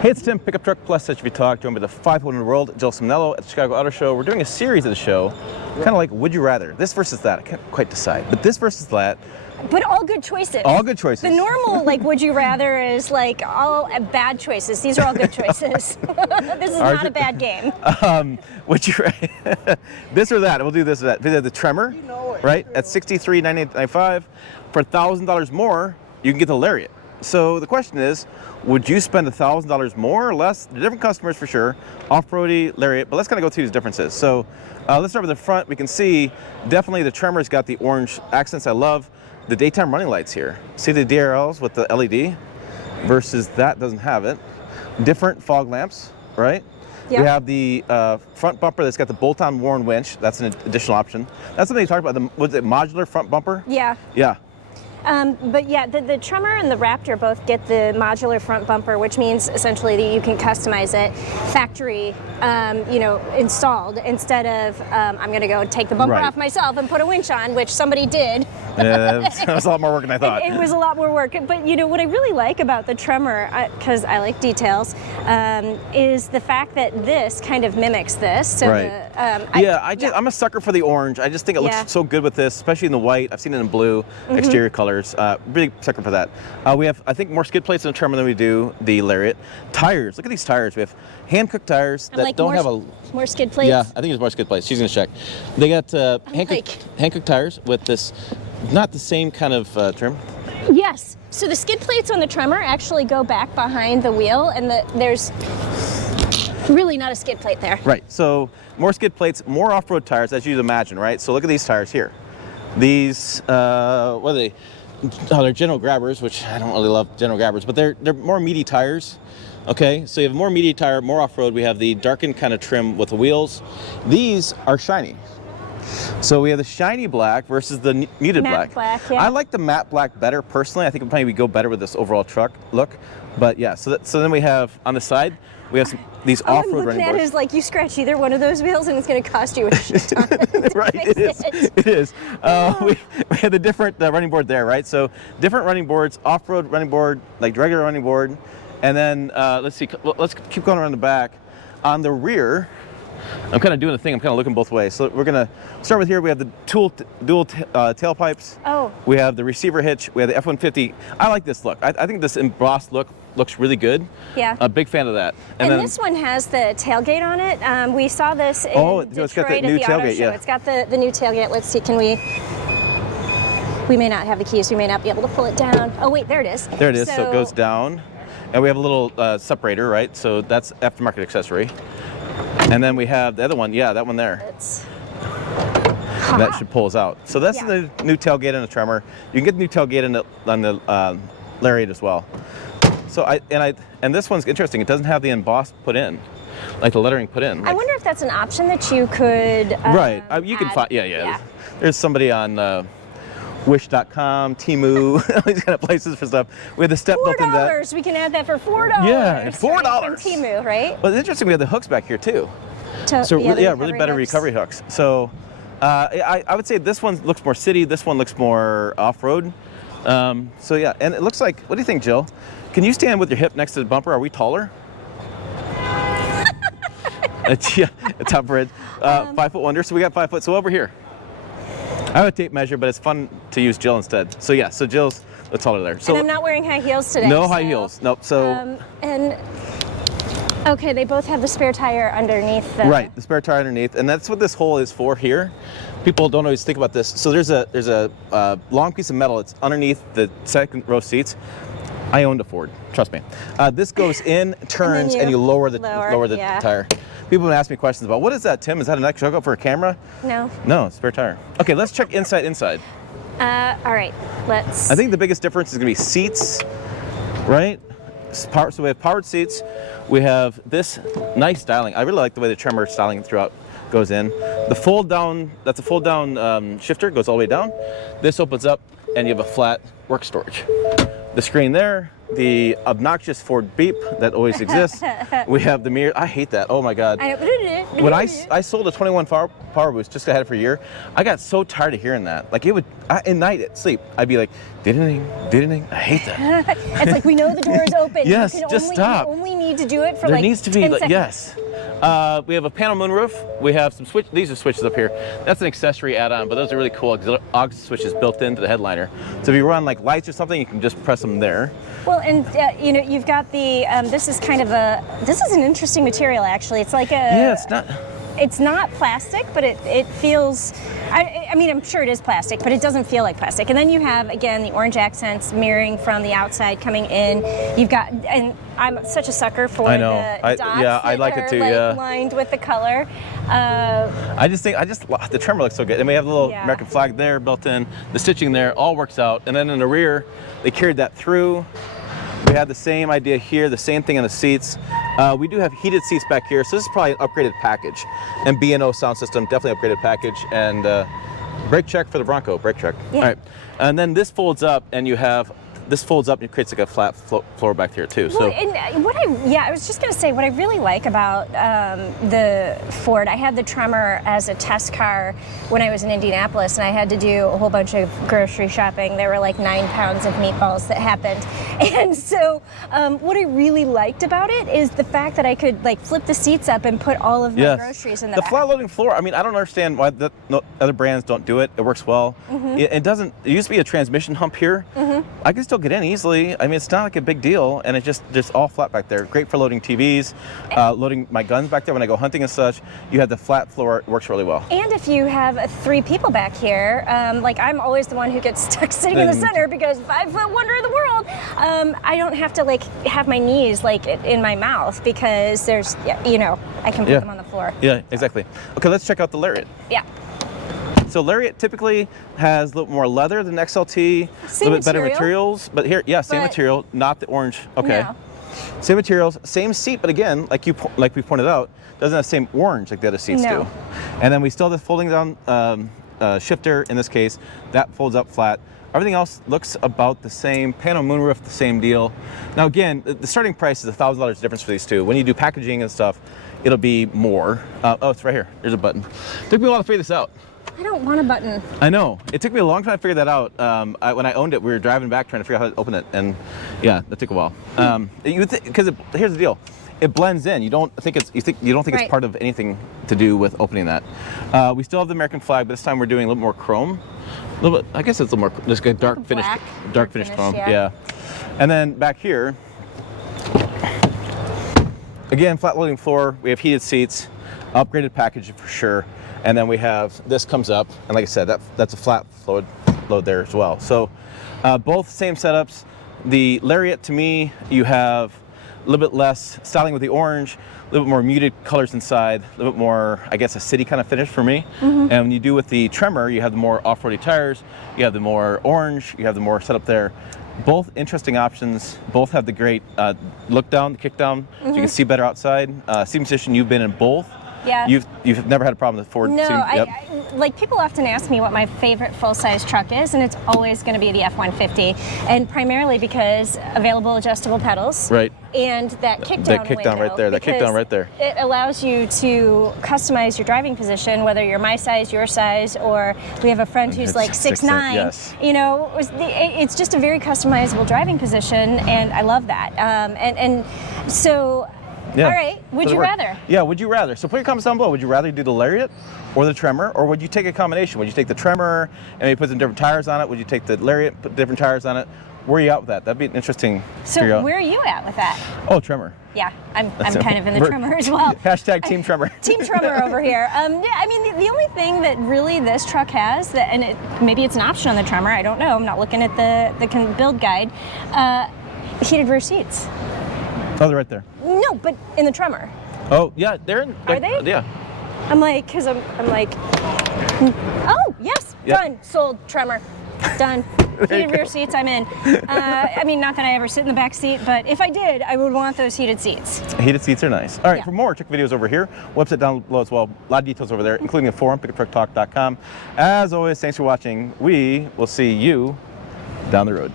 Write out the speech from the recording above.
Hey, it's Tim, Pickup Truck Plus SUV Talk, joined by the 500 World, Jill Simonello at the Chicago Auto Show. We're doing a series of the show, kind of like Would You Rather? This versus that. I can't quite decide, but this versus that. But all good choices. All good choices. The normal, like, Would You Rather is like all bad choices. These are all good choices. This is not a bad game. Would you this or that? We'll do this or that. We have the Tremor, right, at $63,995. For $1,000 more, you can get the Lariat. So the question is, would you spend $1,000 more or less? They're different customers for sure. Off-roady, Lariat, but let's kind of go through these differences. So let's start with the front. We can see definitely the Tremor's got the orange accents I love. The daytime running lights here. See the DRLs with the LED versus that doesn't have it. Different fog lamps, right? Yep. We have the front bumper that's got the bolt-on Warren winch. That's an additional option. That's something you talked about. Was it modular front bumper? Yeah. Yeah. But yeah, the Tremor and the Raptor both get the modular front bumper, which means essentially that you can customize it factory, installed, instead of I'm going to go take the bumper off myself and put a winch on, which somebody did. Yeah, that was a lot more work than I thought. It was a lot more work. But what I really like about the Tremor, because I like details, is the fact that this kind of mimics this. So right. I'm a sucker for the orange. I just think it looks so good with this, especially in the white. I've seen it in blue, exterior colors. Big sucker for that. We have, I think, more skid plates in the Tremor than we do the Lariat. Tires. Look at these tires. We have hand-cooked tires that don't have more skid plates. Yeah, I think there's more skid plates. She's gonna check. They got hand-cooked tires with this, not the same kind of trim. Yes. So the skid plates on the Tremor actually go back behind the wheel, and there's really not a skid plate there. Right. So more skid plates, more off-road tires, as you'd imagine, right? So look at these tires here. These, what are they? Oh, they're General Grabbers, which I don't really love General Grabbers, but they're more meaty tires. Okay, so you have more meaty tire, more off-road. We have the darkened kind of trim with the wheels. These are shiny. So we have the shiny black versus the muted matte black. Yeah. I like the matte black better personally. I think it would probably go better with this overall truck look. But yeah, so then we have on the side, we have these off-road running boards. All I'm looking at is like you scratch either one of those wheels and it's going to cost you a shit ton. Right, it is. We have the different running board there, right? So different running boards, off-road running board, like regular running board. And then let's see, let's keep going around the back. On the rear, I'm kind of doing a thing, I'm kind of looking both ways. So we're gonna start with here, we have the dual tailpipes. Oh. We have the receiver hitch, we have the F-150. I like this look. I think this embossed look looks really good. Yeah. A big fan of that. And then, this one has the tailgate on it. We saw this in Detroit it's got the at new the tailgate, auto show. It's got the new tailgate. Let's see, we may not have the keys, we may not be able to pull it down. Oh wait, there it is. There it is, so it goes down. And we have a little separator, right? So that's aftermarket accessory. And then we have the other one, that one there. That should pull us out. So that's the new tailgate in the Tremor. You can get the new tailgate on the Lariat as well. So and this one's interesting. It doesn't have the embossed put in, like the lettering put in. I wonder if that's an option that you could. Right. You can find. Yeah. There's somebody on Wish.com, Temu, all these kind of places for stuff. We have the step built in that. $4. We can add that for $4. Yeah, and $4. From Temu, right? Well, it's interesting. We have the hooks back here too. Really better recovery hooks. So I would say this one looks more city. This one looks more off-road. And it looks like. What do you think, Jill? Can you stand with your hip next to the bumper? Are we taller? It's top bridge. 5 foot wonder. So we got 5 foot. So over here. I have a tape measure, but it's fun to use Jill instead. So so Jill's the taller there. So and I'm not wearing high heels today. No high heels. Nope. So okay, they both have the spare tire underneath. Right, the spare tire underneath, and that's what this hole is for here. People don't always think about this. So there's a long piece of metal. It's underneath the second row seats. I owned a Ford. Trust me. This goes in, turns, and you lower the tire. People have asked me questions about, what is that, Tim? Is that an extra hookup for a camera? No. No, it's spare tire. Okay, let's check inside. All right, let's. I think the biggest difference is gonna be seats, right? So we have powered seats. We have this nice styling. I really like the way the Tremor styling throughout goes in. The fold down, that's a fold down shifter, goes all the way down. This opens up and you have a flat work storage. The screen there, the obnoxious Ford beep that always exists. We have the mirror. I hate that. Oh my God. When I sold a 21 Power Boost, just had it for a year, I got so tired of hearing that. Like at night at sleep, I'd be like, ding, ding, ding. I hate that. It's like, we know the door is open. Yes, you can just stop. You only need to do it for There like needs to be, 10 seconds. yes. We have a panel moonroof. We have some these are switches up here. That's an accessory add-on, but those are really cool aux switches built into the headliner. So if you run like lights or something, you can just press them there. Well, and you know, you've got the, this is an interesting material actually. It's like a... Yeah, it's not... It's not plastic, but it feels, I mean, I'm sure it is plastic, but it doesn't feel like plastic. And then you have, again, the orange accents mirroring from the outside coming in. You've got, and I'm such a sucker for the dots I like it too, lined with the color. The Tremor looks so good. And we have the little American flag there built in. The stitching there all works out. And then in the rear, they carried that through. We have the same idea here, the same thing on the seats. We do have heated seats back here, so this is probably an upgraded package. And B&O sound system, definitely upgraded package. And brake check for the Bronco, brake check. Yeah. All right, and then this folds up, and this folds up and it creates like a flat floor back here too. Well, and I was just going to say, what I really like about the Ford, I had the Tremor as a test car when I was in Indianapolis, and I had to do a whole bunch of grocery shopping. There were like 9 pounds of meatballs that happened. And so what I really liked about it is the fact that I could like flip the seats up and put all of my groceries in the back. Flat loading floor, I mean, I don't understand why other brands don't do it. It works well. It doesn't, it used to be a transmission hump here. I can still get in easily. I mean, it's not like a big deal, and it's just all flat back there. Great for loading TVs, loading my guns back there when I go hunting and such. You have the flat floor, it works really well. And if you have 3 people back here, like I'm always the one who gets stuck sitting in the center because 5-foot wonder of the world, I don't have to like have my knees like in my mouth because there's, you know, I can put them on the floor. Yeah, exactly. Okay, let's check out the Lariat. Yeah. So Lariat typically has a little more leather than XLT, a little bit better materials, but here, same material, not the orange. Okay. No. Same materials, same seat, but again, like we pointed out, doesn't have the same orange like the other seats do. And then we still have the folding down shifter in this case, that folds up flat. Everything else looks about the same. Panel moonroof, the same deal. Now again, the starting price is $1,000 difference for these two. When you do packaging and stuff, it'll be more. Oh, it's right here. There's a button. Took me a while to figure this out. I don't want a button. I know. It took me a long time to figure that out. When I owned it, we were driving back trying to figure out how to open it, and yeah, that took a while. Because here's the deal, it blends in. You don't think it's part of anything to do with opening that. We still have the American flag, but this time we're doing a little more chrome. A little bit. I guess it's a little more just a dark finish chrome. Yeah. And then back here, again, flat loading floor. We have heated seats, upgraded package for sure. And then we have, this comes up, and like I said, that's a flat load there as well. So both same setups. The Lariat, to me, you have a little bit less styling with the orange, a little bit more muted colors inside, a little bit more, I guess, a city kind of finish for me. And when you do with the Tremor, you have the more off-roady tires, you have the more orange, you have the more setup there. Both interesting options. Both have the great look down, the kick down, so you can see better outside. Seating position, you've been in both. Yeah. You've never had a problem with Ford? No, like people often ask me what my favorite full-size truck is, and it's always going to be the F-150, and primarily because available adjustable pedals. Right. And that kick down right there. That kick down right there. It allows you to customize your driving position, whether you're my size, your size, or we have a friend who's like 6'9". Yes. You know, it's just a very customizable driving position, and I love that. And so. Yeah. All right, would you rather? Yeah, would you rather? So put your comments down below. Would you rather do the Lariat or the Tremor, or would you take a combination? Would you take the Tremor and maybe put some different tires on it? Would you take the Lariat, put different tires on it? Where are you at with that? That'd be interesting. So where are you at with that? Oh, Tremor. Yeah, I'm kind of in the Tremor as well. Hashtag Team Tremor. Team Tremor over here. Yeah, I mean, the only thing that really this truck has, maybe it's an option on the Tremor, I don't know, I'm not looking at the build guide, heated rear seats. Oh, they're right there. No, but in the Tremor. Oh, yeah, Are they? Yeah. I'm like, oh, yes, done, sold, Tremor, done. Heated rear seats, I'm in. I mean, not that I ever sit in the back seat, but if I did, I would want those heated seats. Heated seats are nice. All right, for more, check videos over here. Website down below as well. A lot of details over there, including a forum, pickuptrucktalk.com. As always, thanks for watching. We will see you down the road.